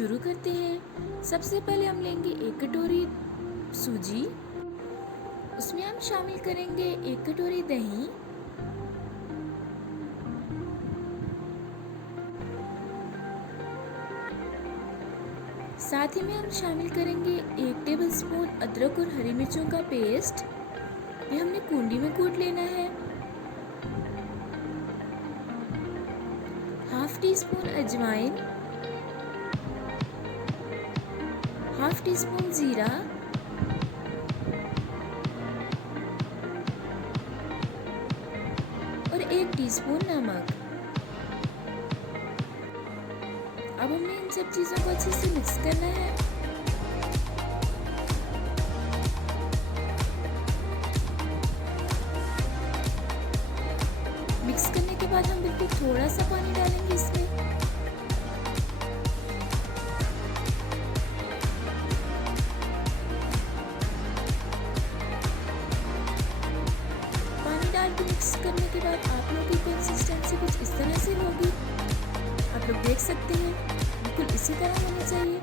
शुरू करते हैं। सबसे पहले हम लेंगे 1 कटोरी सूजी, उसमें हम शामिल करेंगे 1 कटोरी दही, साथ ही में हम शामिल करेंगे 1 टेबलस्पून अदरक और हरी मिर्चों का पेस्ट। ये हमने कूंडी में कूट लेना है। हाफ टी स्पून अजवाइन, हाफ टी स्पून जीरा, और 1 टीस्पून नमक। अब हमें इन सब चीज़ों को अच्छे से मिक्स करना है। मिक्स करने के बाद हम बिल्कुल थोड़ा सा पानी डालेंगे इसमें। पानी डाल के मिक्स करने के बाद आप लोगों की कंसिस्टेंसी कुछ इस तरह से होगी, आप लोग देख सकते हैं, बिल्कुल इसी तरह होनी चाहिए।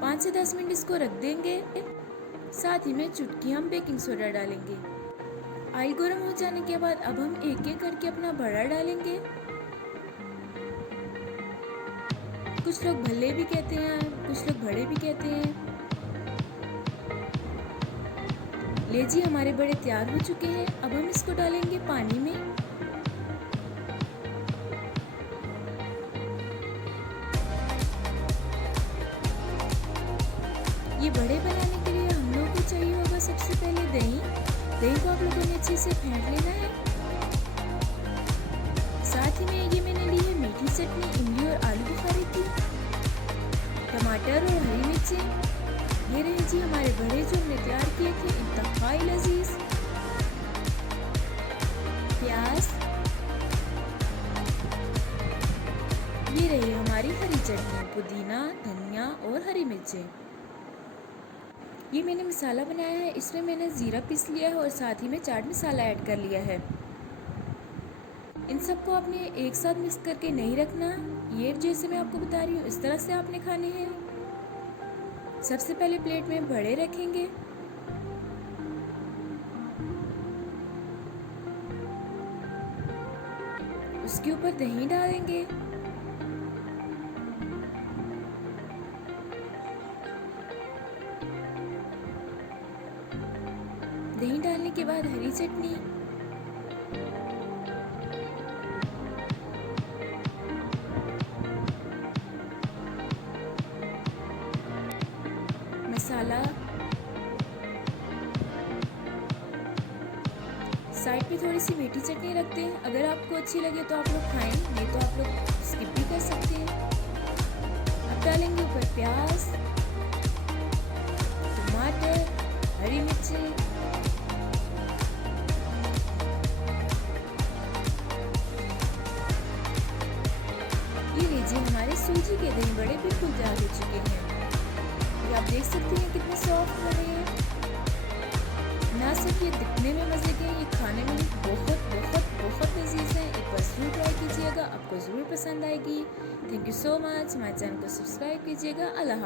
5 से 10 मिनट इसको रख देंगे। साथ ही में चुटकी हम बेकिंग सोडा डालेंगे। ऑयल गर्म हो जाने के बाद अब हम एक एक करके अपना बड़ा डालेंगे। कुछ लोग भल्ले भी कहते हैं, कुछ लोग बड़े भी कहते हैं। ले जी, हमारे बड़े तैयार हो चुके हैं। अब हम इसको डालेंगे पानी में। ये बड़े बनाने के लिए हम लोगों को चाहिए होगा सबसे पहले दही। दही को आप लोगों ने अच्छे से फेंट लेना है। साथ ही में ये मैंने ली है मीठी चटनी, इमली और आलू बुखारे की, टमाटर और हरी मिर्चें। ये रहे जी हमारे बड़े जो हमने तैयार किए थे, इंतहाई लजीज। प्याज, ये रही हमारी हरी चटनी, पुदीना, धनिया और हरी मिर्चें। ये मैंने मसाला बनाया है, इसमें मैंने ज़ीरा पीस लिया है और साथ ही में चाट मसाला ऐड कर लिया है। इन सबको आपने एक साथ मिक्स करके नहीं रखना, ये जैसे मैं आपको बता रही हूँ इस तरह से आपने खाने हैं। सबसे पहले प्लेट में बड़े रखेंगे, उसके ऊपर दही डालेंगे, दही डालने के बाद हरी चटनी, मसाला, साइड पे थोड़ी सी मीठी चटनी रखते हैं। अगर आपको अच्छी लगे तो आप लोग खाएं, नहीं तो आप लोग स्किप भी कर सकते हैं। अब डालेंगे ऊपर प्याज, टमाटर, हरी मिर्ची, ये लीजिए हमारे सूजी के दही बड़े बिल्कुल तैयार हो चुके हैं। ये आप देख सकते हैं कितने सॉफ्ट बने हैं। ना सिर्फ ये दिखने में मज़े के, ये खाने में भी बहुत बहुत बहुत लजीज है। एक बार ज़रूर ट्राई कीजिएगा, आपको ज़रूर पसंद आएगी। Thank you so much. हमारे चैनल को सब्सक्राइब कीजिएगा। अल्लाह।